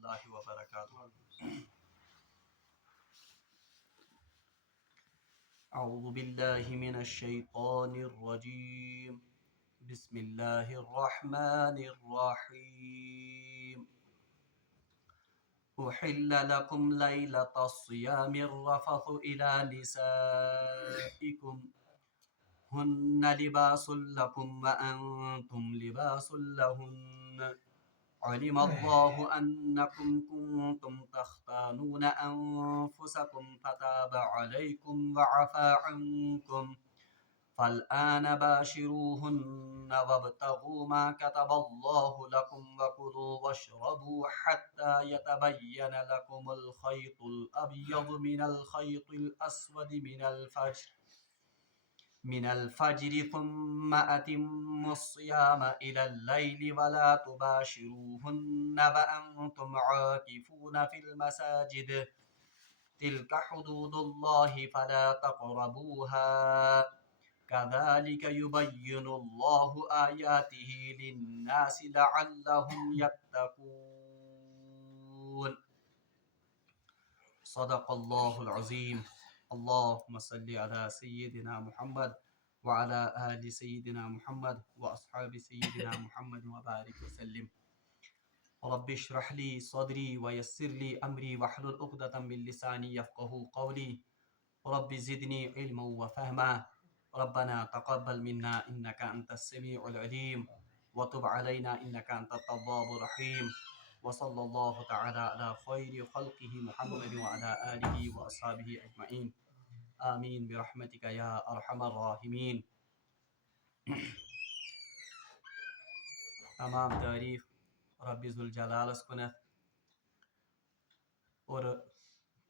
اللہ وبرکاتہ. اعوذ باللہ من الشیطان الرجیم. بسم اللہ الرحمن الرحیم. أحل لكم ليلة الصيام الرفث إلى نسائكم هن لباس لكم وأنتم لباس لهن علم الله أنكم كنتم تختانون أنفسكم فتاب عليكم وعفى عنكم فالآن باشروهن وابتغوا ما كتب الله لكم وكلوا واشربوا حتى يتبين لكم الخيط الأبيض من الخيط الأسود من الفجر ثم أتموا الصيام إلى الليل ولا تباشروهن وأنتم عاكفون في المساجد تلك حدود الله فلا تقربوها كذلك يبين الله آياته للناس لعلهم يتقون. صدق الله العظيم. اللهم صل على سيدنا محمد وعلى آل سيدنا محمد وأصحاب سيدنا محمد وبارك وسلم. رب اشرح لي صدري ويسر لي أمري واحلل عقدة من لساني يفقهوا قولي. رب زدني علما وفهما. ربنا تقبل منا إنك أنت السميع العليم وتب علينا إنك أنت التواب الرحيم. وصلى الله تعالى على خير خلقه محمد وعلى آله وأصحابه أجمعين. آمين برحمتك يا أرحم الراحمين. تمام تعریف رب ذوالجلال کنت اور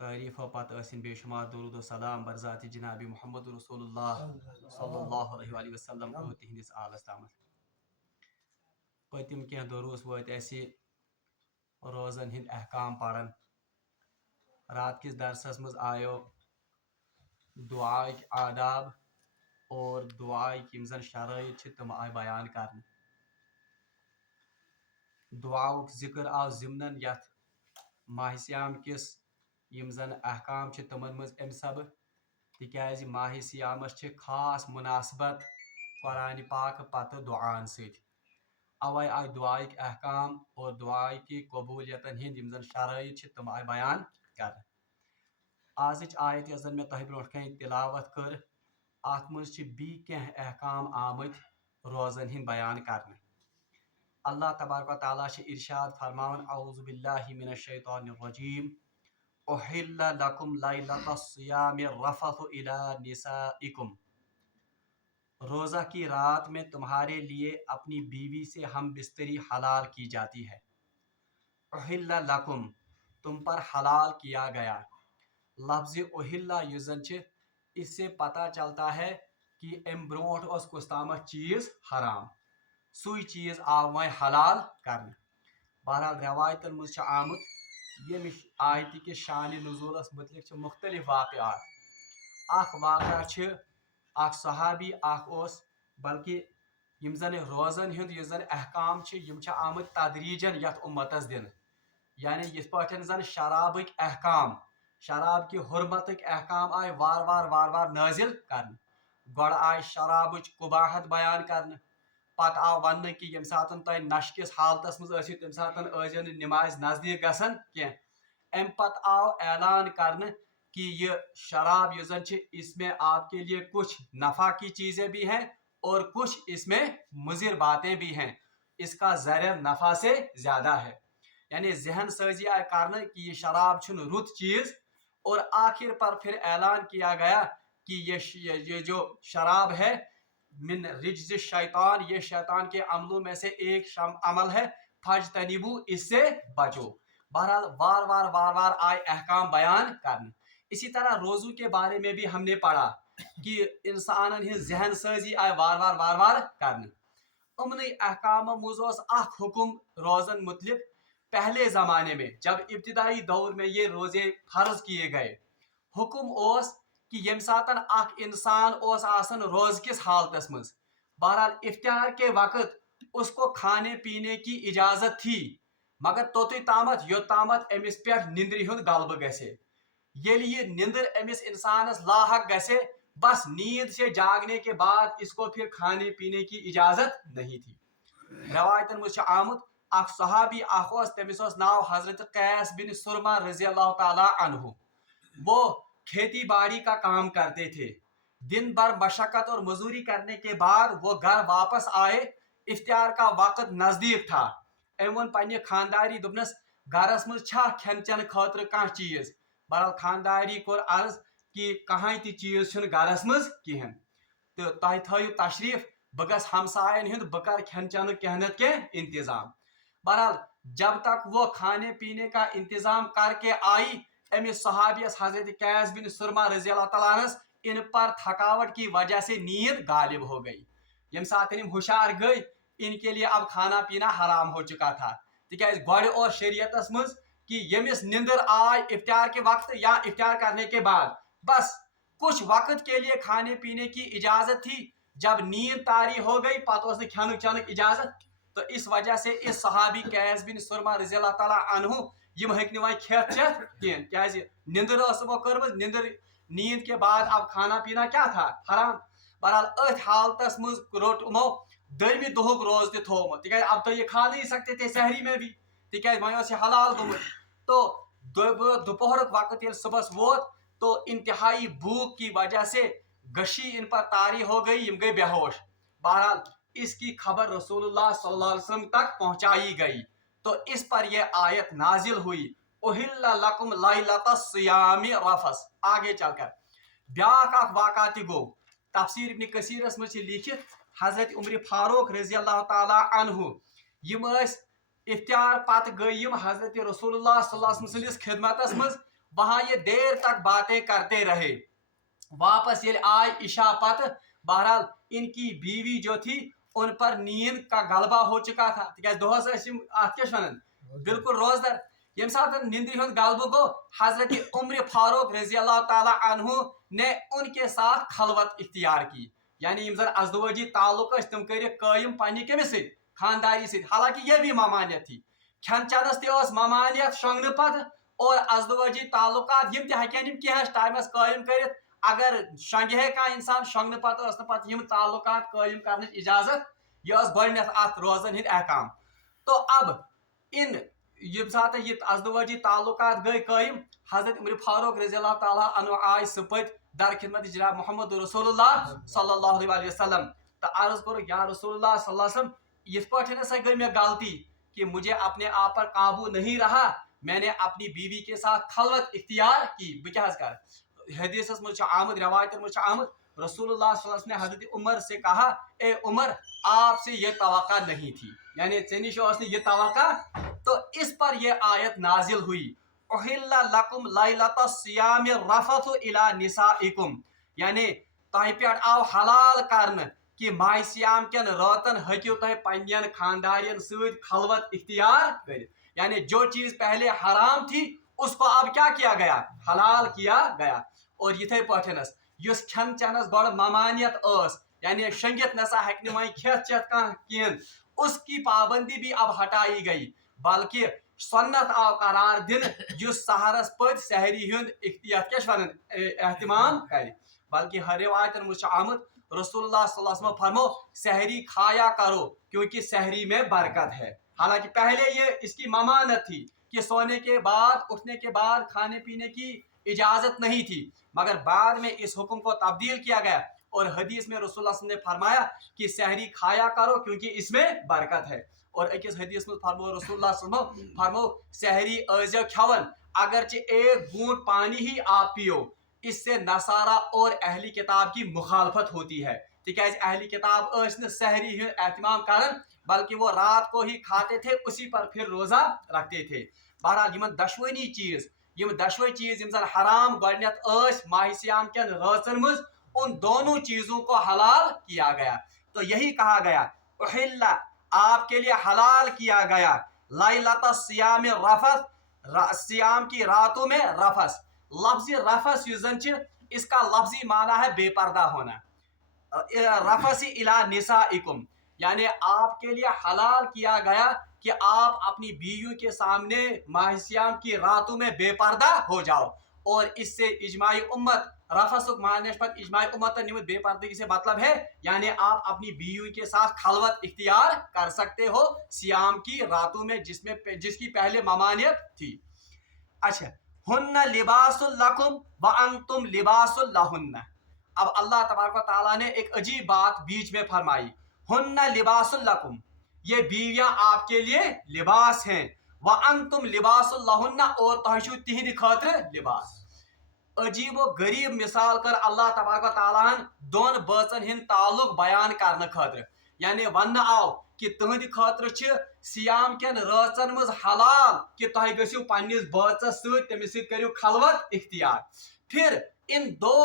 تعریف و پتہ ٲسِن بے شمار درود و سلام برذات جناب محمد رسول اللہ صلی اللہ علیہ وآلہ وسلم تہندس آلس تامت. پتم کینٛہہ دروس وٲتۍ اَسہِ روزن ہٕنٛدۍ احکام پران. رات کِس درسس منٛز آیو دعاءٕکۍ آداب اور دعاءٕکۍ یِم زن شرٲیط چھِ تِم آیہِ بیان کرنہٕ. دعاؤک ذکر آو ضمنن یتھ ماہ سیام کس یم زن احکام چھِ تمن منٛز امہِ سبہٕ تِکیازِ ماہ سیامس چھِ خاص مناسبت قرآن پاک پتہٕ دعا'n سۭتۍ. اوے آیہِ دعاءٕکۍ احکام اور دعاءٕکۍ قبولیتن ہٕنٛدۍ یم زن شرٲیط چھِ تِم آیہِ بیان کرنہٕ. آزٕچ آیت یۄس زن مےٚ تۄہہِ برونٛٹھ کنہِ تلاوت کٔر اتھ منٛز چھِ بیٚیہِ کینٛہہ احکام آمٕتۍ روزن ہٕنٛدۍ بیان کرنہٕ. اللہ تبارک و تعالیٰ چھِ ارشاد فرماوان اعوذ باللہ من الشیطان الرجیم احل لکم لیلۃ الصیام الرفث الی نسائکم. روزہ کی رات میں تمہارے لیے اپنی بیوی سے ہم بستری حلال کی جاتی ہے. احل لکم تم پر حلال کیا گیا. لفظ احل یُس زن چھِ اس سے پتہ چلتا ہے کہ ام برونٹھ اوس کُس تامتھ چیز حرام سُے چیز آو وۄنۍ حلال کرنہٕ. بہرحال روایتن منٛز چھُ آمُت ییٚمہِ آیتہِ کِس شانہِ نزوٗلس متعلق چھِ مختلف واقعات. اکھ واقعہ چھِ اکھ صحابی اکھ اوس بلکہ یم زن روزن ہُنٛد یُس زن احکام چھِ یم چھِ آمٕتۍ تدریجن یتھ اُمتس دِنہٕ. یعنی یِتھ پٲٹھۍ زن شرابٕکۍ احکام شراب کہِ حرمتٕکۍ احکام آیہِ وار نٲزِل کرنہٕ. گۄڈٕ آیہِ شرابٕچ قباحت بیان کرنہٕ. پتہٕ آو وننہٕ کہ ییٚمہِ ساتہٕ تۄہہِ نشہٕ کِس حالتس منٛز ٲسِو تمہِ ساتہٕ ٲسۍزیو نہٕ نمازِ نزدیٖک گژھان کینٛہہ. امہِ پتہٕ آو اعلان کرنہٕ کہ یہ شراب یُس زن چھِ اس میں آپ کے لیے کچھ نفع کی چیزیں بھی ہیں اور کچھ اس میں مضر باتیں بھی ہیں. اس کا ضرر نفع سے زیادہ ہے. یعنی ذہن سازی آئی کرنے کہ یہ شراب چھُنہٕ رُت چیز. اور آخر پر پھر اعلان کیا گیا کہ یہ جو شراب ہے من رجز الشیطان یہ شیطان کے عملوں میں سے ایک عمل ہے. فاجتنبو اس سے بچو. بہرحال وار آئے احکام بیان کرنے. اسی طرح روزو کے بارے میں بھی ہم نے پڑھا کہ انسان ہز ذہن سازی آئے وار کرنے. امن احکامو منٛز اوس اکھ حکم روزن متعلق. پہلے زمانے میں جب ابتدائی دور میں یہ روزے فرض کیے گئے حکم اوس کہ یم ساتن اکھ انسان اوس آسان روز کس حالتس منٛز بہرحال افطار کے وقت اس کو کھانے پینے کی اجازت تھی मगर तोतुय तामत योत तामत अमिस पे निंद्रि हुंद गलबह गसे येल ये निंदर अमिस इंसानस लाहक गसे बस नींद से जागने के बाद इसको फिर खाने पीने की इजाजत नहीं थी। रवायतन मुझ आमुद अख सहाबी अख तमिस नाव हजरत कैस बिन सुरमा रजी अल्लाह ताला अन्हु। वो खेती बाड़ी का काम करते थे। दिन भर मशक्कत और मजूरी करने के बाद वो घर वापस आए। इफ्तार का वक्त नजदीक था। एम पे खानदारी दोपनस गरस मज खेन चेन खतर कह चीज। बहरहाल खानदारी कोर अर्ज कि कहां ती चीज गरस मज कहें तो तुम थो तशरीफ बह गस हमसायन हुंद बह कर खेन चेन कहनत के इंतजाम। बहरहाल जब तक वो खाने पीने का इंतजाम करके आई अमिस सहाबियस हजरत कैस बिन सुरमा रजी अल्लाह तआला अन्हु इन पर थकावट की वजह से नींद गालिब हो गई। यम साथ हुशार गई इनके लिए अब खाना पीना हराम हो चुका था। तिकाज गॉड और शरीयतस मज कि यमिस निंदर आय इफ्तार के वक्त या इफ्तार करने के बाद बस कुछ वक्त के लिए खाने पीने की इजाजत थी। जब नींद तारी हो गई पत खान चन इजाजत। तो इस वजह से इस सहाबी कैस बिन सुरमा रजी अल्लाह तआला अन्हु यम हेक वह खेत चेत कहें क्या निंदर कर्म निंदर नींद के बाद अब खाना पीना क्या था हराम। बहरहाल अथ हालतस मज रोट उमो दरमि दोहुक रोज तोमुत तिक अब तो ये खा नहीं सकते थे सहरी में भी तिक वह हलाल गोमुत। तो दोपहर वक्त ये सुबह वोत तो इंतहाई भूख की वजह से गशी इन पर तारी हो गई यम गई बेहोश। बहरहाल इसकी खबर रसूलुल्लाह सल्लल्लाहु अलैहि वसल्लम तक पहुंचाई गई। तो इस पर यह आयत नाजिल हुई उहिल्ला लकुम लैलतस सियामी रफस। आगे चलकर ब्याख वाक़ा गो तफसीर इब्न कसीरस में लिखित हजरत उमर फारूक रजी अल्लाह ताला अन्हु यम इफ्तार पत गई हजरत रसूलुल्लाह सल्लल्लाहु अलैहि वसल्लम खिदमतस मज वहां ये देर तक बातें करते रहे। वापस ये आय इशा पत बहरहाल इनकी बीवी जो थी उन पर नींद का गलबा हो चुका था तिक दोहस बिल्कुल रोजदर यम साथ निंद्रि हुंद गलबह गो हजरत उमर फारूक रजी अल्लाह ताला अन्हु ने उनके साथ खलवत इख्तियार की। यानी यम जन अजदवजी ताल्लुक तम कर कायम पन्ने कमिस खानदारी से। हालांकि यह भी ममानियत थी खेन चनस तस ममानियत शोंगन पत और अजदवजी ताल्लुकात यम तहन कह टाइमस कायम कर। अगर शंगे कह इंसान शोंगन पत यम ताल्लुकात कायम करने इजाजत यह गोडनेथ अत रोजन हिंद अहकाम। तो अब इन यम साथ ये अजदवजी ताल्लुकात गई कायम हजरत उमर फारूक रजी अल्लाह ताला अन्हु आय सपत दर खिदमत जनाब मोहम्मद रसूलुल्लाह सल्लल्लाहु अलैहि वसल्लम। तो अर्ज करो या रसूलुल्लाह सल्लल्लाहु अलैहि वसल्लम इस पर गई मैं गलती कि मुझे अपने आप पर काबू नहीं रहा। मैंने अपनी बीवी के साथ खलवत इख्तियार की बह क्या कर। हदीस मुझ आमद रवायत मुझ आमद रसूलुल्लाह सल्लल्लाहु अलैहि वसल्लम ने हजरत उमर से कहा ए उमर आपसे ये तवक्का नहीं थी यानी चेनिश ये तवक्का। तो इस पर यह आयत नाजिल हुई उहिल्ला लकुम लैलतस सियामी रफथु इला निसाइकुम। यानी तह पे आव हलाल करन कि माह सियाम केन रातन हकियो तह पन्नियन खानदारियन सहित खलवत इख्तियार कर। यानी जो चीज पहले हराम थी उसको अब क्या किया गया हलाल किया गया। और इथे पठनस युस खेन चेनस गो ममानियत यानी शंगित नसा हेक्ने वह खेत चेत कहें उसकी पाबंदी भी अब हटाई गई बल्कि सुन्नत आव करार दिन जो सहरस पद सहरी हुंद एहतमाम कर। बल्कि हर रिवायतन मुझ आमद रसूलुल्लाह सल्लल्लाहु अलैहि वसल्लम फरमो सहरी खाया करो क्योंकि सहरी में बरकत है। हालांकि पहले ये इसकी ममानत थी कि सोने के बाद उठने के बाद खाने पीने की इजाजत नहीं थी मगर बाद में इस हुक्म को तब्दील किया गया और हदीस में रसूलुल्लाह सल्लल्लाहु अलैहि वसल्लम ने फरमाया कि सहरी खाया करो क्योंकि इसमें बरकत है। और अकिस हदीस में फरमो रसूलुल्लाह सल्लल्लाहु अलैहि वसल्लम फरमो सहरी अजो खवन अगरचे एक बूंद पानी ही आप पियो इससे नसारा और अहली किताब की मुखालफत होती है। तिकाज अहली किताब सहरी एहतमाम करन बल्कि वो रात को ही खाते थे उसी पर फिर रोजा रखते थे। बहरहाल यमन दशवनी चीज यम दशवे चीज यम जन हराम गोडनेथ माह सियाम के रातन मज उन दोनों चीजों को हलाल किया गया। तो यही कहा गया उहिल्ला आपके लिए हलाल किया गया लैलतस सियाम रफस सियाम की रातों में रफस। लफ्ज़ रफस युजन इसका लफ्जी माना है बेपर्दा होना। रफस इला निसाइकुम यानी आपके लिए हलाल किया गया कि आप अपनी बीवियों के सामने माह सियाम की रातों में बेपर्दा हो जाओ। और इससे इजमाई उम्मत रफसुक मानने पर इजमाई उम्मत निमित बेपर्दगी से मतलब है यानी आप अपनी बीवियों के साथ खलवत इख्तियार कर सकते हो सियाम की रातों में जिसकी पहले ममानियत थी। अच्छा, हुन्ना लिबासुल लकुम व अंतुम लिबासुल लहुन्ना। अब अल्लाह तबारक व तआला ने एक अजीब बात बीच में फरमाई, हुन्ना लिबासुल लकुम, ये बीवियां आपके लिए लिबास हैं, व अंतुम लिबासुल लहुन्ना, और तहशु तिहंद खतर लिबास। अजीब व गरीब मिसाल कर अल्लाह तबारक व तआला दोन बचन हिंद ताल्लुक बयान करने खतर, यानी वन आओ कि तुहंद खतर सियाम केन राचन मज हलाल कि तुम गसियो पन्निस बचस तमिस करियो खलवत इख्तियार। फिर इन दो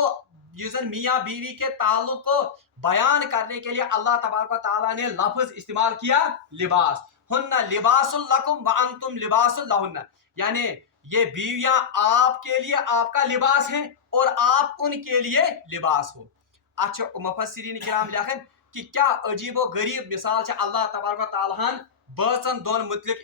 मियाँ बीवी के ताल्लुक को बयान करने के लिए अल्लाह तबारक व तआला ने लफ्ज इस्तेमाल किया लिबास, हुन्ना लिबासुल लकुम व अंतुम लिबासुल लहुन्ना, यानी ये बीवियां आपके लिए आपका लिबास हैं और आप उनके लिए लिबास हो। अच्छा, मुफस्सिरीन किराम लिखन कि क्या अजीब व गरीब मिसाल है अल्लाह तबारक व तआला बचन दोन मुतलिक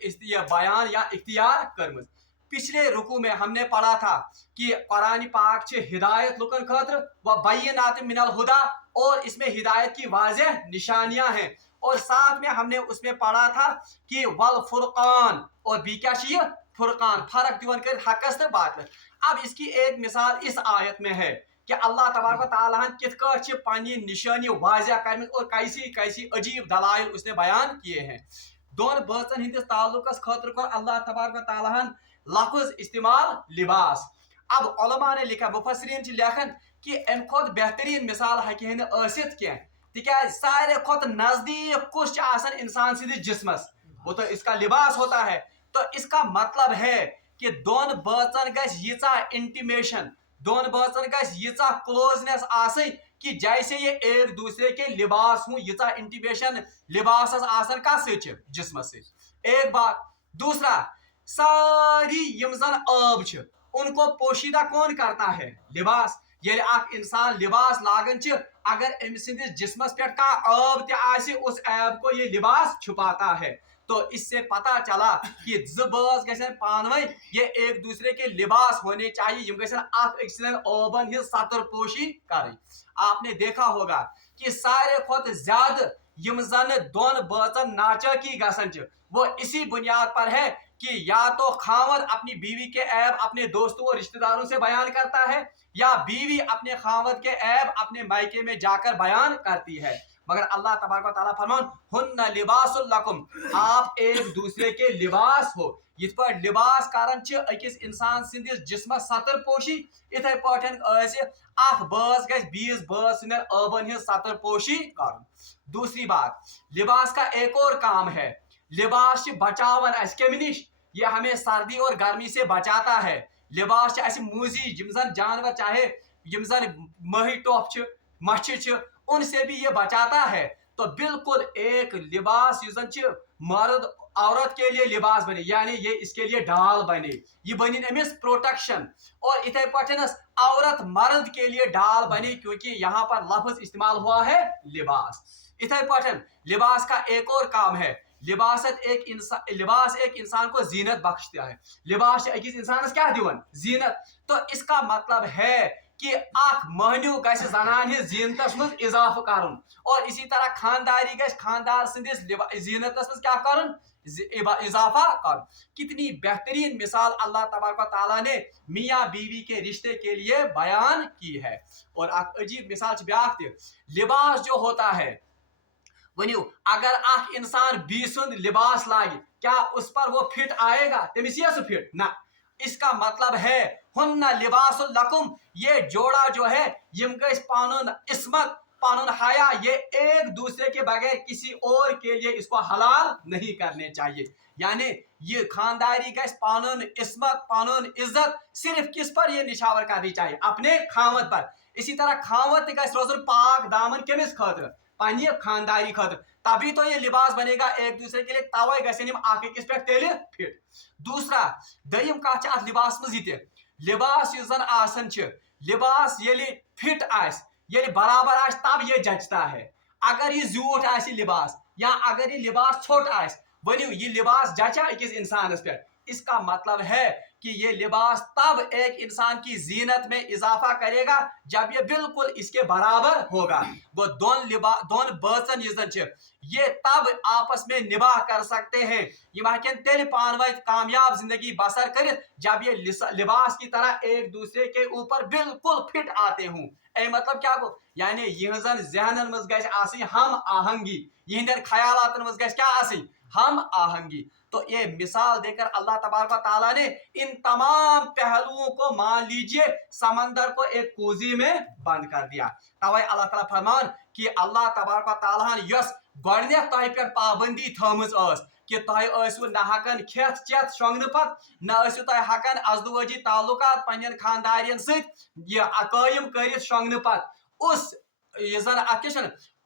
बयान या इख्तियार करमज। पिछले रुकू में हमने पढ़ा था कि कुरान पाक हिदायत लुकन खतर व बय्यिनात मिनल हुदा, और इसमें हिदायत की वाज़ेह निशानियां हैं, और साथ में हमने उसमें पढ़ा था कि वल फुरकान, और भी क्या चाहिए फुरकान, फर्क दिवन कर हकस तो बात। अब इसकी एक मिसाल इस आयत में है कि अल्लाह तबारक व तआला कित कछ पानी निशानी वाज़ेह कर और कैसी कैसी अजीब दलाइल उसने बयान किए हैं। दोन बचन हिंदिस ताल्लुकस खतर कर अल्लाह तबारक व तआला लफ्ज इस्तेमाल लिबास। अब उलमा ने लिखा, मुफस्सिरीन लिखन कि अम खुद बेहतरीन मिसाल हकि कह तिकाज सारे खुद नजदीक कुछ इंसान सिंदिस जिस्मस, वो तो इसका लिबास होता है। तो इसका मतलब है कि दोन बचन गीचा इंटीमेशन, दोन बचन गीचा क्लोजनेस आसई कि जैसे ये एक दूसरे के लिबास हूं, यीचा इंटीमेशन लिबास आसन का जिस्म से। एक बात। दूसरा, सारी यम जन आब छ उनको पोशीदा कौन करता है? लिबास। ये इंसान लिबास लागान अगर अमिस जिस्मस पे आब ते उस ऐब को ये लिबास छुपाता है। तो इससे पता चला कि जबाज गसन पानवे ये एक दूसरे के लिबास होने चाहिए, यम गसन आबन हिज सतर पोशी करें। आपने देखा होगा कि सारे खुद ज्यादा यम जन दोन बचन नाचा की गसन वो इसी बुनियाद पर है कि या तो खावद अपनी बीवी के ऐब अपने दोस्तों और रिश्तेदारों से बयान करता है, या बीवी अपने खावद के ऐब अपने मायके में जाकर बयान करती है। मगर अल्लाह तबारक व तआला फरमान हुन्ना लिबासुल लकुम, आप एक दूसरे के लिबास हो। इस पर लिबास कारण अकिस इंसान सिंदिस जिस्म सतर पोशी, इथे पठन अख बस गस बीस बस सिंद अबन हिज सतर पोशी कर। दूसरी बात, लिबास का एक और काम है, लिबास बचावन अस केम निश, ये हमें सर्दी और गर्मी से बचाता है। लिबास मूजी जिम जन जानवर चाहे जिम जन मही टोफ मछ उनसे भी ये बचाता है। तो बिल्कुल एक लिबास मर्द औरत के लिए लिबास बने, यानी ये इसके लिए ढाल बने, ये बनी अमिस प्रोटेक्शन। और इथे पटनस औरत मर्द के लिए ढाल बने, क्योंकि यहाँ पर लफ्ज इस्तेमाल हुआ है लिबास। इथे पटन लिबास का एक और काम है, लिबास एक इंसान को जीनत बख्शता है। लिबास अकिस इंसान क्या दिवन जीनत। तो इसका मतलब है कि अख महन्यू गस जनान जीनतस मज इजाफा करन, और इसी तरह खानदारी गस खानदार सिंदिस जीनतस मज क्या करन इजाफा कर। कितनी बेहतरीन मिसाल अल्लाह तबारक व तआला ने मियाँ बीवी के रिश्ते के लिए बयान की है। और अजीब मिसाल ब्याख त लिबास जो होता है, वनियो अगर अख इंसान बीसुंद लिबास लागे क्या उस पर वो फिट आएगा? तमिस फिट ना। इसका मतलब है हुन्ना लिबासुल लकुम, ये जोड़ा जो है यम गस पानुन इस्मत पानुन हया, ये एक दूसरे के बगैर किसी और के लिए इसको हलाल नहीं करने चाहिए। यानी ये खानदारी गस पानुन इस्मत पानुन इज्जत सिर्फ किस पर ये निशावर करनी चाहिए? अपने खावत पर। इसी तरह खावत गस रोजन पाक दामन केमिस खतर? पानी खानदारी खतर। तभी तो ये लिबास बनेगा एक दूसरे के लिए, तवे गसन आके किस पे तेल फिट। दूसरा दयम कह लिबास मज लिबास जन आसन लिबास ये फिट आस ये बराबर आस तब ये जचता है। अगर ये झूठ आस लिबास या अगर ये लिबास छोट आस वनियो ये लिबास जचा अकिस इंसानस पे, इसका मतलब है कि ये लिबास तब एक इंसान की जीनत में इजाफा करेगा जब ये बिल्कुल इसके बराबर होगा। वो दोन बर्तन ये तब आपस में निबाह कर सकते हैं, ये हकन तेल पानवे कामयाब जिंदगी बसर कर जब ये लिबास की तरह एक दूसरे के ऊपर बिल्कुल फिट आते हों। ए मतलब क्या गो, यानी यहजन जहनन मज गछ आसी हम आहंगी, यहंदन ख्यालातन मज गछ क्या आसी हम आहंगी। तो ये मिसाल देकर अल्लाह तबारक व तआला ने इन तमाम पहलुओं को, मान लीजिए समंदर को एक कूजी में बंद कर दिया। तवे अल्लाह ताला फरमान कि अल्लाह तबारक व तआला यस गडने तह पे पाबंदी थमज कि तुम न हकन खेत चेत शोंगन पत न तुम हकन अजदवाजी ताल्लुकात पन्न खानदारियन सयम कर शोंगन पत उस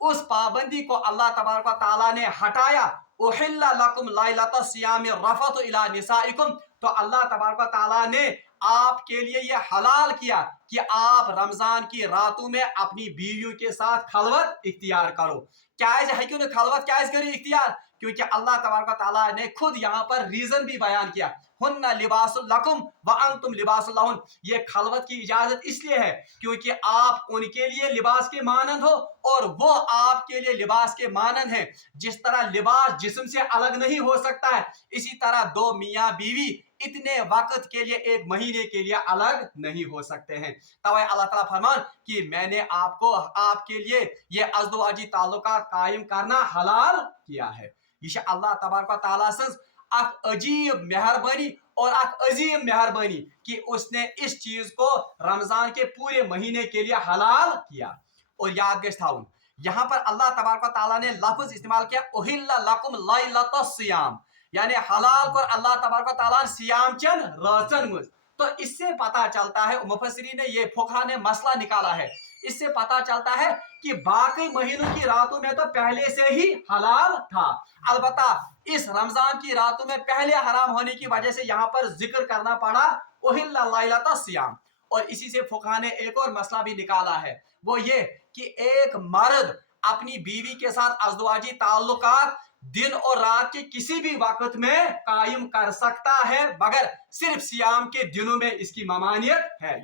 उस पाबंदी को अल्लाह तबारक व तआला ने हटाया। उहिल्ला लकुम लाइलता सियाम रफत इला निसाइकुम, तो अल्लाह तबारक व तआला ने आपके लिए ये हलाल किया कि आप रमजान की रातों में अपनी बीवियों के साथ खलवत इख्तियार करो। क्या हक्यू ने खलवत क्या करो इख्तियार, क्योंकि अल्लाह तबारक व तआला ने खुद यहाँ पर रीजन भी बयान किया, हुन्ना लिबासुल लकुम व अंतुम लिबासुल लहुन। ये खलवत की इजाजत इसलिए है क्योंकि आप उनके लिए लिबास के मानंद हो और वो आपके लिए लिबास के मानंद है। जिस तरह लिबास जिस्म से अलग नहीं हो सकता है, इसी तरह दो मियाँ बीवी इतने वक्त के लिए, एक महीने के लिए अलग नहीं हो सकते हैं। तब अल्लाह ताला फरमान कि मैंने आपको आपके लिए ये अज़दवाजी ताल्लुकात कायम करना हलाल किया है। ये अल्लाह तबारक व तआला सज अख अजीब मेहरबानी और अख अजीम मेहरबानी कि उसने इस चीज को रमजान के पूरे महीने के लिए हलाल किया। और याद गश थाउन, यहाँ पर अल्लाह तबारक व तआला ने लफ्ज इस्तेमाल किया उहिल्ला लकुम लाइलतस सियाम, यानी हलाल को अल्लाह तबारक व तआला सियाम चन राचन मुझ। तो इससे पता चलता है, मुफस्सिरीन ने ये फुकहा ने मसला निकाला है, इससे पता चलता है कि बाकी महीनों की रातों में तो पहले से ही हलाल था, अलबत्ता इस रमजान की रातों में पहले हराम होने की वजह से यहाँ पर जिक्र करना पड़ा उहिल्ला लाइलता सियाम। और इसी से फुकहा ने एक और मसला भी निकाला है, वो ये कि एक मर्द अपनी बीवी के साथ अज़दवाजी ताल्लुकात दिन और रात के किसी भी वक्त में कायम कर सकता है, मगर सिर्फ सियाम के दिनों में इसकी ममानियत है।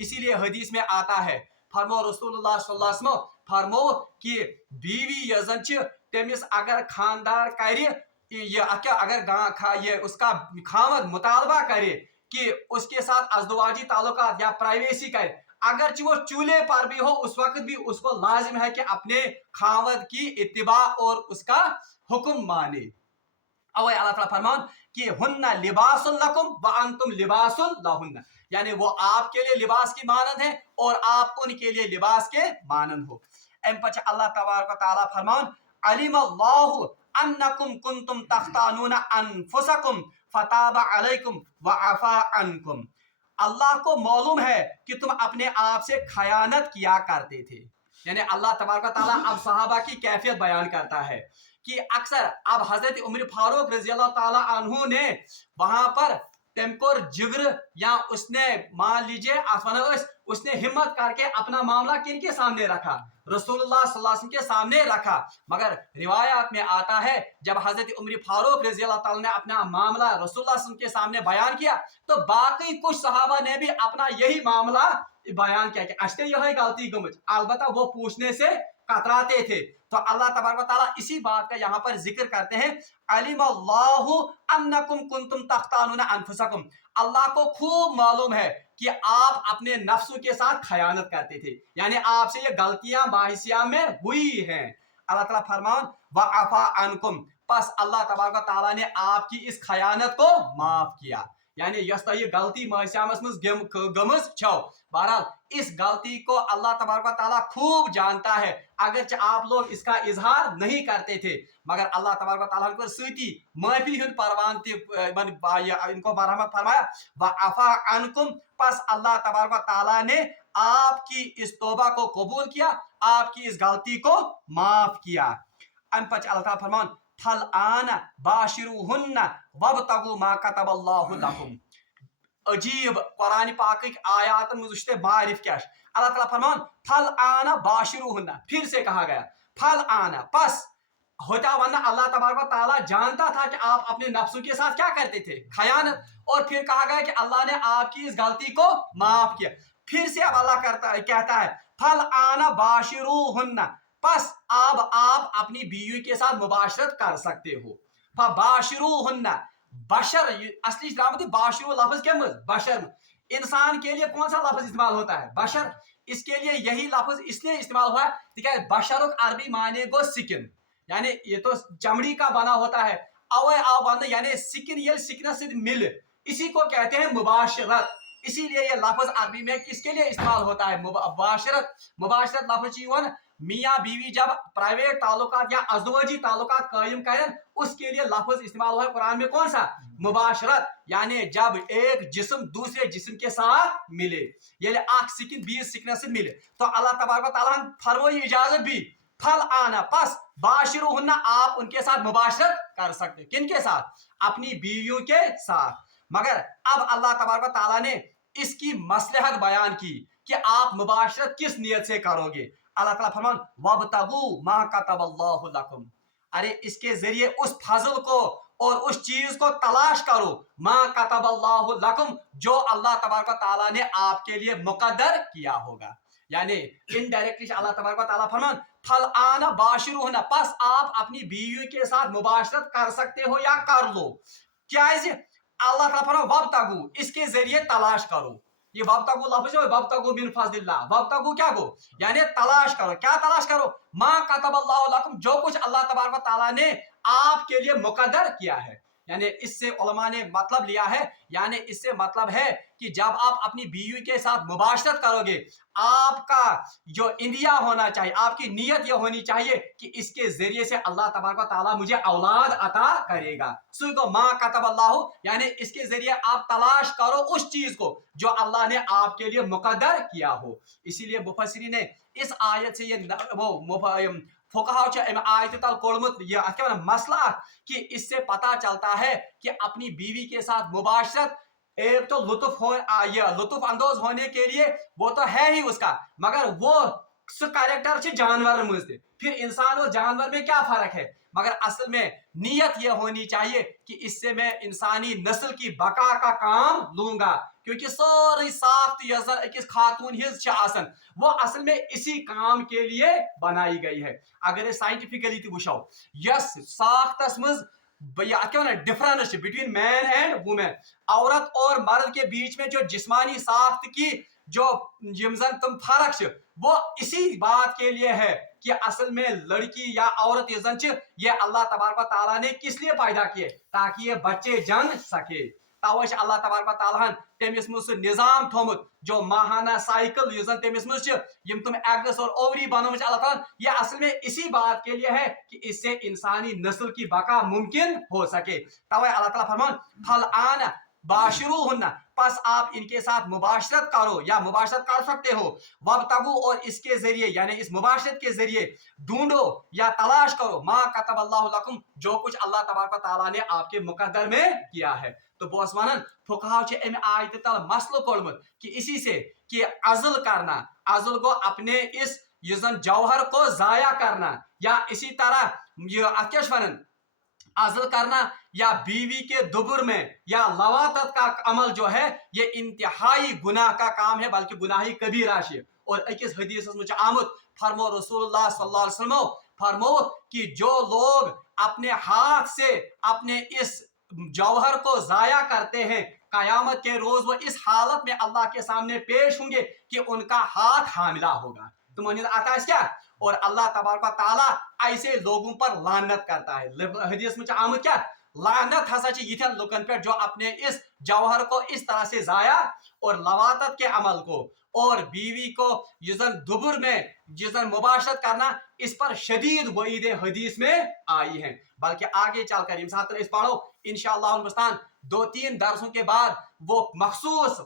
इसीलिए हदीस में आता है, फरमो रसूलुल्लाह सल्लल्लाहु अलैहि वसल्लम फरमो कि बीवी यजन तमिस अगर खानदार करे अगर उसका खामद मुतालबा करे कि उसके साथ अज़दवाजी ताल्लुकात या प्राइवेसी करे, अगर वो चूल्हे पर भी हो उस वक्त भी उसको लाजिम है कि अपने खावद की इत्तिबा और उसका हुक्म माने। अवै अल्लाह ताला फरमान कि हुन्ना लिबासुल लकुम व अंतुम लिबासुल लहुन्ना, यानी वो आपके लिए लिबास की मानंद है और आप उनके लिए लिबास के मानंद हो। एम पछ अल्लाह तबारक व तआला फरमान अलिमल्लाहु अन्नकुम कुंतुम तख्तानूना अनफुसकुम फताबा अलैकुम व अफा अन्कुम। अल्लाह को मालूम है कि तुम अपने आप से खयानत किया करते थे। यानी अल्लाह तबारक व तआला अब सहाबा की कैफियत बयान करता है कि अक्सर अब हजरत उमर फारूक रजी अल्लाह ताला अन्हु ने वहां पर तेमकोर जिगर या उसने मान लीजिए उसने हिम्मत करके अपना मामला किनके सामने रखा, रसूलुल्लाह सल्लल्लाहु अलैहि वसल्लम के सामने रखा। मगर रिवायात में आता है जब हजरत उमर फारूक रजी अल्लाह ताला ने अपना मामला रसूलुल्लाह सल्लल्लाहु अलैहि वसल्लम के सामने बयान किया तो बाकी कुछ सहाबा ने भी अपना यही मामला बयान किया कि अश्ते यही गलती गमच, अलबत्ता वो पूछने से कतराते थे। तो अल्लाह तबारक व तआला इसी बात का यहाँ पर जिक्र करते हैं, अलिमल्लाहु अन्नकुम कुंतुम तख्तानूना अनफुसकुम, अल्लाह को खूब मालूम है कि आप अपने नफ्सों के साथ खयानत करते थे, यानी आपसे ये गलतियां बाहिसिया में हुई हैं। अल्लाह ताला फरमान व अफा अन्कुम, बस अल्लाह तबारक व तआला ने आपकी इस खयानत को माफ किया, यानी यस ये गलती माहिसियामस में गमज छो। बहरहाल इस गलती को अल्लाह तबारक व तआला खूब जानता है, अगरचे आप लोग इसका इजहार नहीं करते थे, मगर अल्लाह तबारक व तआला पर सती माफी हुन परवान इनको मरहमत फरमाया व अफा अन्कुम, बस अल्लाह तबारक व तआला ने आपकी इस तौबा को कबूल किया, आपकी इस गलती को माफ किया। अनपच अल्लाह ताला फरमान फल आना बाशिरुहुन्ना वबतगु मा कतबल्लाहु लकुम। अजीब कुरान पाक की आयात में मारिफ क्या अल्लाह ताला फरमान फल आना बाशिरुहुन्ना, फिर से कहा गया फल आना, बस होता वरना अल्लाह तबारक व तआला जानता था कि आप अपने नफ्सों के साथ क्या करते थे, खयानत। और फिर कहा गया कि अल्लाह ने आपकी इस गलती को माफ किया। फिर से अब अल्लाह कहता है फल आना बाशिरूहुन्ना, बस अब आप अपनी बीवी के साथ मुबाशरत कर सकते हो। बाशिरूहुन्ना, बशर असली इस्लाम बाशिरू लफ्ज क्या बशर, इंसान के लिए कौन सा लफ्ज इस्तेमाल होता है, बशर। इसके लिए यही लफ्ज इसलिए इस्तेमाल हुआ है बशरुक अरबी माने गो स्किन, यानी ये तो चमड़ी का बना होता है। अवे आव यानी स्किन ये स्किन से मिल, इसी को कहते हैं मुबाशरत। इसीलिए ये लफ्ज अरबी में किसके लिए इस्तेमाल होता है, मुबाशरत। मुबाशरत लफ्ज मियाँ बीवी जब प्राइवेट ताल्लुकात या अज़वाजी ताल्लुकात कायम करें, उसके लिए लफ्ज इस्तेमाल हुआ है कुरान में, कौन सा, मुबाशरत। यानी जब एक जिस्म दूसरे जिस्म के साथ मिले, यानी आख सिकिन 20 सिकने से मिले, तो अल्लाह तबारक व तआला फरमाई इजाजत भी फल आना, पस बाशिरूहुन्ना, आप उनके साथ मुबाशरत कर सकते। किन के साथ, अपनी बीवियों के साथ। मगर अब अल्लाह तबारक व तआला ने इसकी मसलहत बयान की कि आप मुबाशरत किस नियत से करोगे। अल्लाह ताला फरमान वबतगू मा कतबल्लाहु लकुम, अरे इसके जरिए उस फजल को और उस चीज को तलाश करो, मा कतबल्लाहु लकुम, जो अल्लाह तबारक व तआला ने आपके लिए मुकद्दर किया होगा। यानी इनडायरेक्टली अल्लाह तबारक व तआला फरमान फल आना बाशिरूहुन्ना, बस आप अपनी बीवी के साथ मुबाशरत कर सकते हो या कर लो। क्या है, अल्लाह ताला फरमान वबतगू, इसके जरिए तलाश करो। ये वबतगू लफ्ज है, वबतगू मिन फज़लिल्लाह, वबतगू क्या को, यानी तलाश करो। क्या तलाश करो, मा कतबल्लाहु लकुम, जो कुछ अल्लाह तबारक व तआला ने आपके लिए मुकद्दर किया है। यानी इससे उलमा ने मतलब लिया है, यानी इससे मतलब है कि जब आप अपनी बीवी के साथ मुबाशरत करोगे, आपका जो इंदिया होना चाहिए, आपकी नीयत ये होनी चाहिए कि इसके जरिए से अल्लाह तबारक व तआला मुझे औलाद अता करेगा। सुको मा कतबल्लाहु, यानी इसके जरिए आप तलाश करो उस चीज को जो अल्लाह ने आपके लिए मुकद्दर किया हो। इसीलिए मुफस्सिरीन ने इस आयत से ये वो फुकहा आयत तल कोलमुत ये क्या मसला कि इससे पता चलता है कि अपनी बीवी के साथ मुबाशरत एक तो लुत्फ अंदोज होने के लिए वो तो है ही उसका, मगर वो कैरेक्टर जानवर में, फिर इंसान और जानवर में क्या फर्क है। मगर असल में नीयत ये होनी चाहिए कि इससे मैं इंसानी नस्ल की बका का काम लूंगा, क्योंकि सारी साख्त अकिस खातून हिज आसन वो असल में इसी काम के लिए बनाई गई है। अगर साइंटिफिकली तो वुशो यस साख्तस मज difference between man and women, औरत और मर्द के बीच में जो जिस्मानी साख्त की जो तुम फर्क वो इसी बात के लिए है कि असल में लड़की या औरत ये अल्लाह तबारक व तआला ने किस लिए पैदा किए, ताकि ये बच्चे जन सके। तवे अल्लाह तबारक व तआला तमिस मज निजाम थोमुत जो माहाना साइकिल तमिस मज तुम एग्स और ओवरी बनोमच अल्लाह ताला, ये असल में इसी बात के लिए है कि इससे इंसानी नस्ल की बका मुमकिन हो सके। तवे अल्लाह ताला फरमान फल आना बाशिरूहुन्ना, बस आप इनके साथ मुबाशरत करो या मुबाशरत कर सकते हो। वबतगू, और इसके जरिए यानी इस मुबाशरत के जरिए ढूंढो या तलाश करो मा कतबल्लाहु लकुम, जो कुछ अल्लाह तबारक व तआला ने आपके मुकद्दर में किया है। तो बोसमानन फुकहा छ एम आयत तल मसलो कोलमुत कि इसी से कि अज़ल करना, अज़ल को अपने इस जौहर को जाया करना, या इसी तरह अज़ल करना या बीवी के दुबुर में या लवातत का अमल जो है ये इंतहाई गुनाह का काम है, बल्कि गुनाही कबीरा है। और अकिस हदीस में आमद फरमो रसूलुल्लाह सल्लल्लाहु अलैहि वसल्लम फरमो कि जो लोग अपने हाथ से अपने इस जौहर को जाया करते हैं, कयामत के रोज वो इस हालत में अल्लाह के सामने पेश होंगे कि उनका हाथ हामिला होगा। तो मानिए आता है क्या, और अल्लाह तबारक व तआला ऐसे लोगों पर लानत करता है। हदीस में आमद क्या, लानत हसा यिथन लुकन पे जो अपने इस जौहर को इस तरह से जाया और लवातत के अमल को और बीवी को दुबुर में मुबाशरत करना, इस पर शदीद वईद हदीस में आई है। बल्कि आगे चलकर इस पढ़ो इंशाअल्लाह 2-3 दरसों के बाद वो मखसूस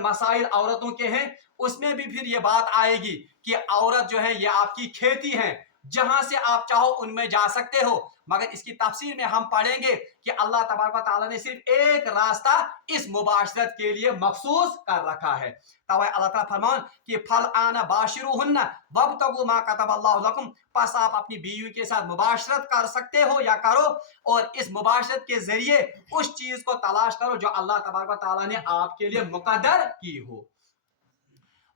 मसाइल औरतों के हैं, उसमें भी फिर ये बात आएगी कि औरत जो है ये आपकी खेती है, जहां से आप चाहो उनमें जा सकते हो। मगर इसकी तफसीर में हम पढ़ेंगे कि अल्लाह तबारक व तआला ने सिर्फ एक रास्ता इस मुबाशरत के लिए मखसूस कर रखा है। तब अल्लाह ताला फरमान कि फल आना बाशिरुहुन्ना वब्तगू मा कतबल्लाहु लकुम, बस आप अपनी बीवी के साथ मुबाशरत कर सकते हो या करो, और इस मुबाशरत के जरिए उस चीज को तलाश करो जो अल्लाह तबारक व तआला ने आपके लिए मुकद्दर की हो।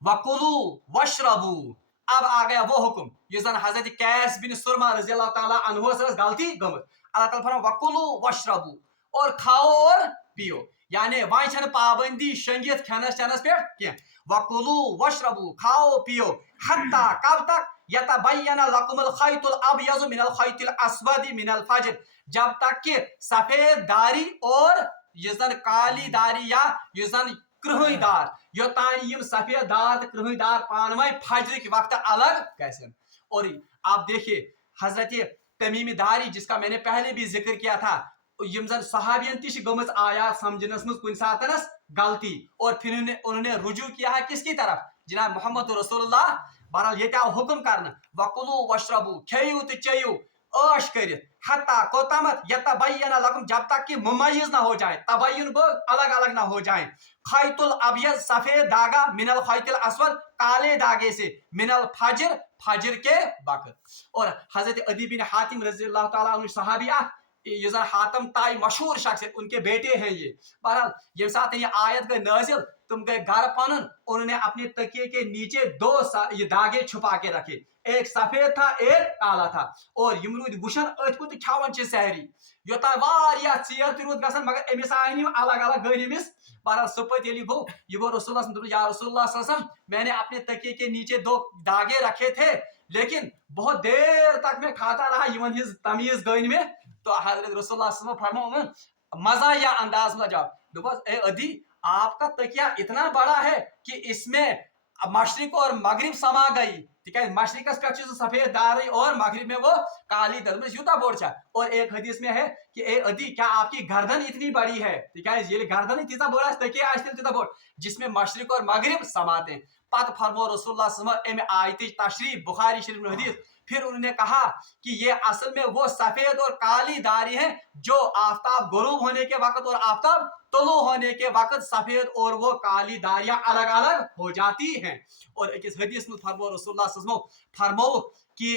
वकुलू वशरबू, अब आ गया वो हुक्म ये जन हजरत कैस बिन सुरमा रजी अल्लाह ताला अन्हु से गलती गमत। अल्लाह ताला फरमाया वकुलू वशरबू, और खाओ और पियो, यानी वह छन पाबंदी शंगियत खनस चनस पे क्या। वकुलू वशरबू, खाओ पियो, हत्ता कब तक, यतबय्यन लकुमुल खैतुल अबयज़ मिनल खैतिल अस्वद मिनल फज्र, जब तक कि सफेद दारी और ये जन काली दारी या ये जन कृहई दार, योतान यम सफेद दार तो कृहई दार पानवाई फजर के वक्त अलग कैसे। और आप देखिए हजरत तमीमी दारी जिसका मैंने पहले भी जिक्र किया था, यम जन सहाबियन तिश गमज आया समझनस मज कुन सातनस गलती, और फिर उन्होंने रुजू किया है किसकी तरफ, जनाब मोहम्मद रसूलुल्लाह। बहरहाल ये क्या हुक्म करना, वकुलू वशरबू, खेयू तो चेयू ऐश कर, हत्ता कोतामत यतबय्यन लकुम, जब तक कि मुमय्यिज ना हो जाए, तबय्युन को अलग अलग ना हो जाए, खैतुल अबयज़ सफेद धागा, मिनल खैतिल अस्वद काले धागे से, मिनल फजर फजर के वक्त। और हजरत अदी बिन हातिम रज़ी अल्लाह ताला अन्हु सहाबिया, ये जरा हातम ताई मशहूर शख्स है, उनके बेटे हैं ये। बहरहाल ये साथ ये आयत गए नाजिल, तुम गए घर पनन, उन्होंने अपने तकिए के नीचे दो ये धागे छुपा के रखे, एक सफेद था एक काला था, और यमरूद गुशन अथ खावन सहरी योता वारिया चेर त रूद गसन, मगर अमिस आय अलग अलग गई अमिस। बहरहाल सुपत ये गो रसूलुल्लाह या रसूलुल्लाह सल्लल्लाहु अलैहि वसल्लम, मैंने अपने तकिए के नीचे दो धागे रखे थे, लेकिन बहुत देर तक मैं खाता रहा, यमन हिज तमीज गई में। तो हजरत रसूलुल्लाह सल्लल्लाहु अलैहि वसल्लम फरमाया मजा या अंदाज में जाओ, दोस्त ए अदी आपका तकिया इतना बड़ा है कि इसमें मशरिक और मगरिब समा गई, ठीक है, मशरिक पे सफेद दारी और मगरिब में वो काली दर में यूता बोर्ड था। और एक हदीस में है कि ए अदी क्या आपकी गर्दन इतनी बड़ी है, ठीक है, ये गर्दन इतना बोला तकिया इतना बोर्ड जिसमें मशरिक और मगरिब समाते हैं। पत फरमो रसूलुल्लाह सल्लल्लाहु अलैहि वसल्लम आयत तशरीफ बुखारी शरीफ में हदीस, फिर उन्होंने कहा कि ये असल में वो सफेद और काली दारी है जो आफ्ताब गुरूब होने के वक्त और आफ्ताब तुलू होने के वक्त सफेद और वो काली दारियां अलग अलग हो जाती हैं। और एक हदीस में फरमो रसूलुल्लाह सल्लल्लाहु अलैहि वसल्लम फरमो कि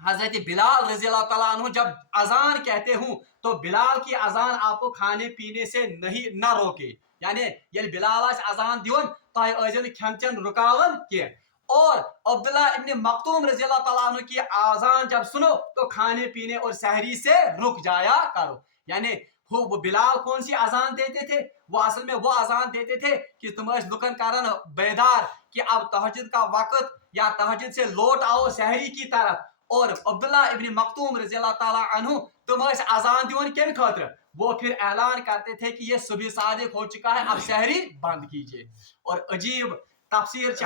हजरत बिलाल रजी अल्लाह ताला अन्हु जब अजान कहते हूँ तो बिलाल की अजान आपको खाने पीने से नहीं न रोके, यानी ये बिलाल अजान दिवन तो खेन चन रुकावन के। और अब्दुल्ला इब्न मक्तूम रजी अल्लाह ताला अन्हु की अजान जब सुनो तो खाने पीने और सहरी से रुक जाया करो, यानी वो बिलाल कौन सी अजान देते थे, वो असल में वो अजान देते थे कि तुम लुकन करन बेदार कि अब तहज्जुद का वक्त या तहज्जुद से लौट आओ सहरी की तरफ। और अब्दुल्ला इब्न मक्तूम रज़ी अल्लाह ताला अन्हु तुम अजान दिवन के खातिर, वो फिर ऐलान करते थे कि ये सुबह सादिक हो चुका है, अब सहरी बंद कीजिए। और अजीब तफसीर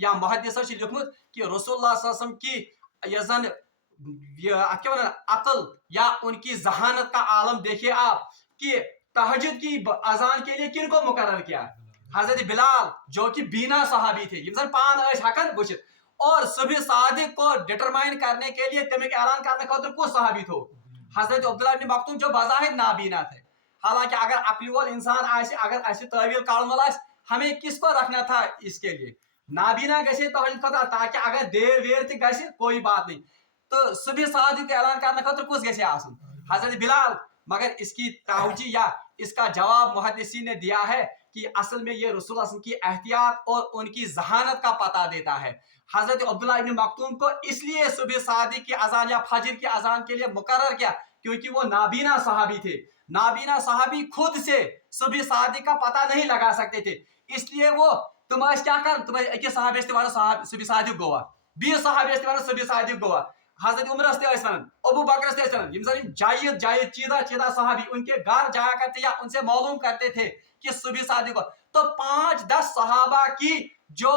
या मुहद्दिस लिखमुत कि रसूलुल्लाह सल्लल्लाहु अलैहि वसल्लम की ये जन अकल या उनकी जहानत का आलम देखिए आप कि तहज्जुद की अजान के लिए किन को मुकर्रर किया, हजरत बिलाल जो कि बीना सहाबी थे, यम पान हकन बुझित, और सुबह सादिक को डिटरमाइन करने के लिए तमिक ऐलान करने खातिर को सहाबी थो, हजरत अब्दुल्ला इब्न मक्तूम जो बाज़ाहिर नाबीना थे। हालांकि अगर अक्ल वाल इंसान आए, अगर ऐसे तवील काल वाला हमें किसको रखना था इसके लिए, नाबीना गसे तहज्जुद खतरा, ताकि अगर देर वेर तक गसे कोई बात नहीं, तो सुबह सादिक ऐलान करने खातिर कुछ गसे आसन हजरत बिलाल। मगर इसकी तावजी या इसका जवाब मुहद्दिसीन ने दिया है कि असल में ये रसूलुल्लाह की एहतियात और उनकी जहानत का पता देता है। हजरत अब्दुल्ला इब्न मक्तूम को इसलिए सुबह सादिक की अजान या फजर की अजान के लिए मुकर्रर किया क्योंकि वो नाबीना सहाबी थे। नाबीना सहाबी खुद से सुबह सादिक का पता नहीं लगा सकते थे, इसलिए वो तुम क्या कर तुम एक सहाबी सुबह सादिक गोवा, 20 सहाबी सुबह सादिक गोवा, हजरत उमर अबू बकर जायद जायद चीदा चीदा सहाबी उनके घर जाया करते या उनसे मालूम करते थे कि सुबह सादिक, तो 5-10 सहाबा की जो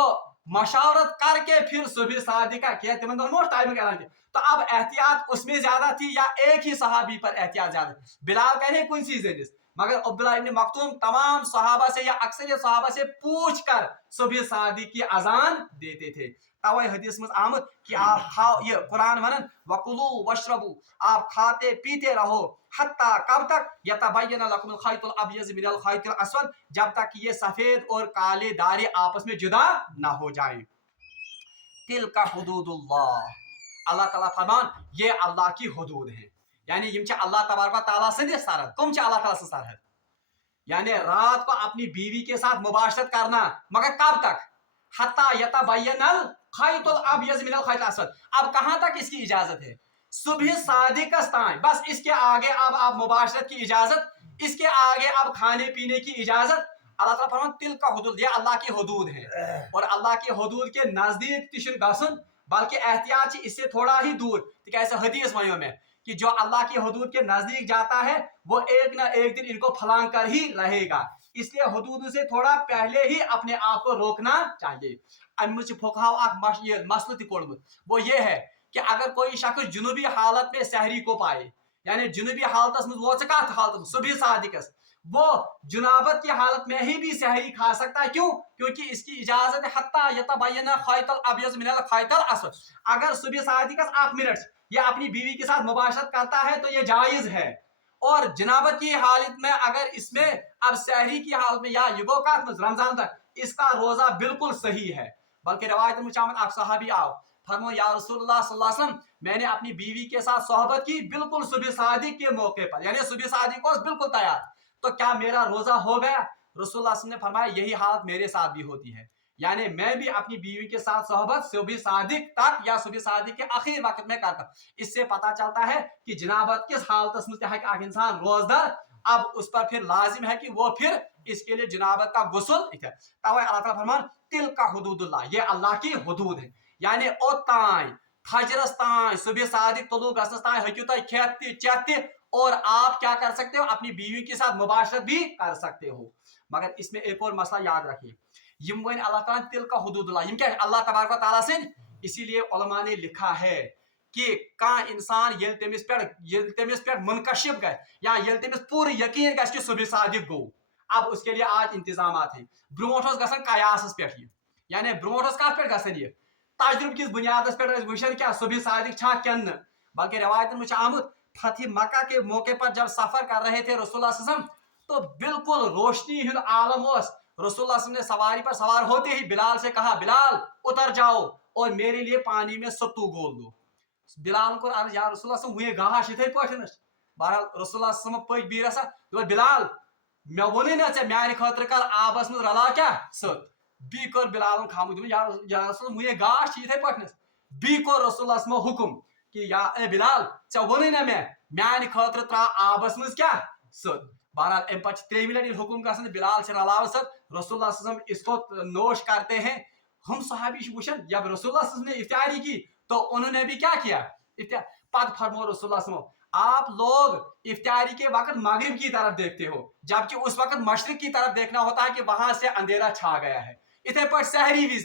मशावरत करके फिर सुबह सादिक का किया टाइम ऐलान किया। तो अब एहतियात उसमें ज्यादा थी या एक ही सहाबी पर एहतियात ज्यादा, बिलाल कहने कौन सी मगर अब्दुल्ला इब्न मखतूम तमाम सहाबा से या अक्सर सहाबा से पूछ कर सुबह सादिक की अजान देते थे। तवे हदीस में आमद कि आप खाओ, ये कुरान वनन वकुलू वशरबू, आप खाते पीते रहो हत्ता कब तक यतबय्यन लकुमुल खैतुल अबयज़ मिनल खैतिल अस्वद, जब तक ये सफेद और काले दारे आपस में जुदा ना हो जाएं। तिलका हुदूदुल्लाह, अल्लाह ताला फरमान ये अल्लाह की हुदूद है, यानी यम अल्लाह तबारक ताला सद सरहद। कम अल्लाह ताला सद सरहद, यानी रात को अपनी बीवी के साथ मुबाशरत करना, मगर कब तक? हत्ता यतबय्यनल खैतुल अबयज़ मिनल खैतिल अस्वद। अब कहां तक इसकी इजाजत है? सुबह सादिक ताईं, बस इसके आगे अब आप मुबाशरत की इजाजत, इसके आगे अब खाने पीने की इजाजत। अल्लाह ताला फरमान तिल का हुदूद, ये अल्लाह की हुदूद है। और अल्लाह की हुदूद के नजदीक तिशन गसन, बल्कि एहतियात इससे थोड़ा ही दूर। कैसे हदीस में कि जो अल्लाह की हुदूद के नजदीक जाता है वो एक ना एक दिन इनको फलांग कर ही रहेगा, इसलिए हुदूद से थोड़ा पहले ही अपने आप को रोकना चाहिए। मसला कोड़मुत वो ये है कि अगर कोई शख्स जुनूबी हालत में सहरी को पाए, यानी जुनूबी हालत में वो हालत सुबह सादिकस, वो जुनाबत की हालत में ही भी सहरी खा सकता है। क्यों? क्योंकि इसकी इजाजत है हत्ता यतबय्यन खैतुल अबयज़ मिनल खैतिल अस्वद। अगर सुबह सादिकस 8 मिनट ये अपनी बीवी के साथ मुबाशरत करता है तो ये जायज है। और जनाबत की हालत में अगर इसमें अब सहरी की हालत में या युगोकात में रमजान तक इसका रोजा बिल्कुल सही है। बल्कि रवायत में आप सहाबी आओ फरमो या रसूलुल्लाह सल्लल्लाहु अलैहि वसल्लम, मैंने अपनी बीवी के साथ सोहबत की बिल्कुल सुबह सादिक के मौके पर, यानी सुबह सादिक को बिल्कुल तैयार, तो क्या मेरा रोजा हो गया? रसूलुल्लाह ने फरमाया यही हालत मेरे साथ भी होती है, यानी मैं भी अपनी बीवी के साथ सोहबत सुबह सादिक तक या सुबह सादिक के आखिर वक्त में करता। इससे पता चलता है कि जनाबत किस हालत में है कि इंसान रोजदार, अब उस पर फिर लाजिम है कि वो फिर इसके लिए जनाबत का गुस्ल। तवे अल्लाह ताला फरमान तिल का हुदूदुल्लाह, ये अल्लाह की हुदूद है, यानी ओताई फजरस ताई सुबह सादिक तुलू गसनस ताई हक्यू तय खेती चेती, और आप क्या कर सकते हो? अपनी बीवी के साथ मुबाशरत भी कर सकते हो। मगर इसमें एक और मसला याद रखिए, यम वन अल्लाह ताला तिल का हुदूदुल्लाह, यम क्या है? अल्लाह तबारक व तआला से। इसीलिए उलमा ने लिखा है कि का इंसान येल तमिस पे मुनकशिफ गए या येल तमिस पूरे यकीन गए कि सुबह सादिक गो, अब उसके लिए आज इंतजाम हैं। ब्रोट गसन कयासस पे, यानी ब्रोट कत पे गसन ये तजुर्ब किस बुनियादस पे वुचन क्या सुबह सादिक छा कन। बल्कि रवायतन में आमुद फतह मक्का के मौके पर जब सफर कर रहे थे रसूलुल्लाह सल्लल्लाहु अलैहि वसल्लम, तो बिल्कुल रोशनी हुन आलम ओस। रसूलुल्लाह सल्लल्लाहु अलैहि वसल्लम ने सवारी पर सवार होते ही बिलाल से कहा, बिलाल उतर जाओ और मेरे लिए पानी में सत्तू गोल दो। बिलाल को अर्ज या रसूलुल्लाह सल्लल्लाहु अलैहि वसल्लम गाश इथे पठन। बहरहाल रसूलुल्लाह सल्लल्लाहु अलैहि वसल्लम पग बीरसा दोप बिलाल मे वोन ना ऐ म्यान खतर कर आबस में रला क्या सत। बी कर बिलाल खामुद या रसूल मुझे गाश इथे पठनस। बी को रसूलुल्लाह सल्लल्लाहु अलैहि वसल्लम हुकुम कि या ए बिलाल ऐ वोन ना मे म्यान खतर त्रा आबस में क्या सत। बहरहाल अम पे त्रेमि लट हुकुम गसन बिलाल से रलाव सत। रसूलुल्लाह सल्लल्लाहु अलैहि वसल्लम इसको नोश करते हैं। हम सहाबी वुचन जब रसूलुल्लाह सल्लल्लाहु अलैहि वसल्लम ने इफ्तारी की तो उन्होंने भी क्या किया? पद फरमो रसूलुल्लाह सल्लल्लाहु अलैहि वसल्लम, आप लोग इफ्तारी के वक्त मगरिब की तरफ देखते हो, जबकि उस वक्त मशरिक की तरफ देखना होता है कि वहां से अंधेरा छा गया है। इथे पर सहरी विज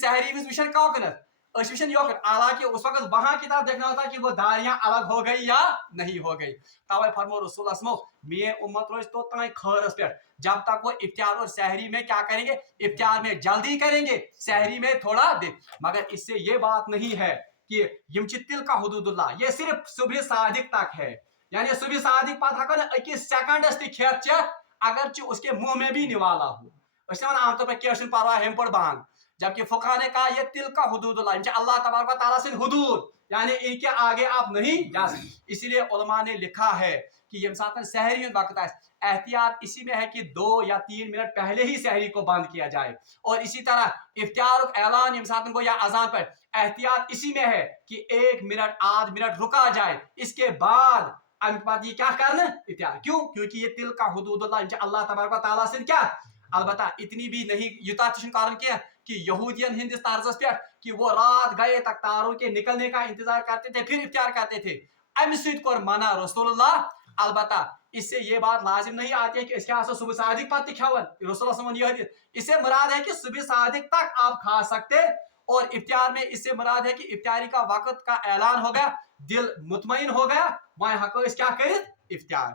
सहरी विज वुचन कौकनत वुचन योकन, हालांकि उस वक्त वहां की तरफ देखना होता है कि वो दारियां अलग हो गई या नहीं हो गई। तवे फरमो रसूलुल्लाह सल्लल्लाहु अलैहि वसल्लम, मे उम्मत रोज तो ताई खरस पे, जब तक वो इफ्तार और सहरी में क्या करेंगे? इफ्तार में जल्दी करेंगे, सहरी में थोड़ा देर। मगर इससे ये बात नहीं है कि यम तिल का हुदूदुल्लाह, ये सिर्फ सुबह सादिक तक है, यानी सुबह सादिक पत हको अकिस सेकंडस खेत चेत अगर उसके मुंह में भी निवाला हो। आमतौर पर क्या परवाह हम पड़ बांग, जबकि फुकहा ने कहा यह तिल का हुदूदुल्लाह, अल्लाह तबारक व तआला से हुदूद, यानी इनके आगे आप नहीं जा सकते। इसीलिए उलमा ने लिखा है कि यम साथ सहरी वक्त एहतियात इसी में है कि 2 या 3 मिनट पहले ही सहरी को बंद किया जाए। और इसी तरह इफ्तार ऐलान यम साथ को या अजान पर एहतियात इसी में है कि 1 मिनट आध मिनट रुका जाए, इसके बाद ये क्या करना इफ्तार। क्यों? क्योंकि ये तिल का हुदूदुल्लाह अल्लाह तबारक व तआला से क्या, अलबत्ता इतनी भी नहीं युता कारण क्या कि यहूदियन हिंद तर्जस पे कि वो रात गए तक तारों के निकलने का इंतजार करते थे फिर इफ्तार करते थे। अमि सत कोर मना रसूलुल्लाह। अलबत्ता इससे ये बात लाजिम नहीं आती है कि इसके आसो सुबह सादिक पत खवन। रसूलुल्लाह इससे मुराद है कि सुबह सादिक तक आप खा सकते, और इफ्तार में इससे मुराद है कि इफ्तारी का वक्त का ऐलान हो गया दिल मुतमईन हो गया, वहाँ हको इस क्या करित इफ्तियार।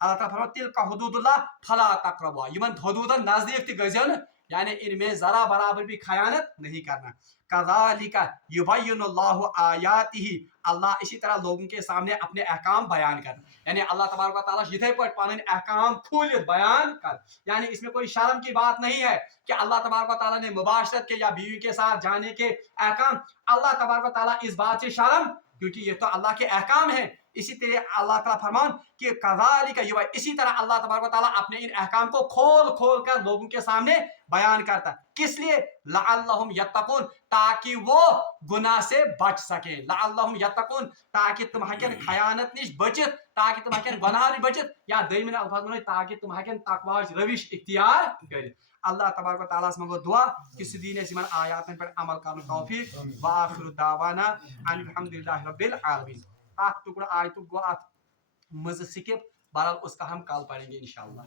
अल्लाह ताला फरमाता तिल का हुदूदुल्लाह फला तक़रबुहा, यमन हुदूदन नजदीक ति गजन, यानी इनमें जरा बराबर भी खयानत नहीं करना। कज़ालिका युबय्यिनुल्लाहु आयातिही, अल्लाह इसी तरह लोगों के सामने अपने अहकाम बयान कर, यानी अल्लाह तबारक व तआला इथे पर पन अहकाम खुलित बयान कर, यानी इसमें कोई शर्म की बात नहीं है कि अल्लाह तबारक व तआला ने मुबाशरत के या बीवी के साथ जाने के अहकाम, अल्लाह तबारक व तआला इस बात से शर्म, क्योंकि ये तो अल्लाह के अहकाम है। इसी तरह अल्लाह ताला फरमान कि कज़ालिका युबय्यिनुल्लाहु, इसी तरह अल्लाह तबारक व तआला अपने इन अहकाम को खोल खोल कर लोगों के सामने बयान करता, किस लिए? लअल्लहुम यत्तकून, ताकि वो गुनाह से बच सके। लअल्लहुम यत्तकून, ताकि तुम हकन खयानत निश बचित, ताकि तुम हकन गुनाह निश बचित, या दयमिन अल्फाज में ताकि तुम हकन तकवा रविश इख्तियार कर। अल्लाह तबारक व तआला से मगो दुआ कि सुदीन सिमन आयात पर अमल करने तौफीक। व आखिरु दावाना अल्हम्दुलिल्लाहि रब्बिल आलमीन। आख टुकड़ा आयतु गो आत मज स्किप, बहरहाल उसका हम कल पढ़ेंगे इंशाअल्लाह।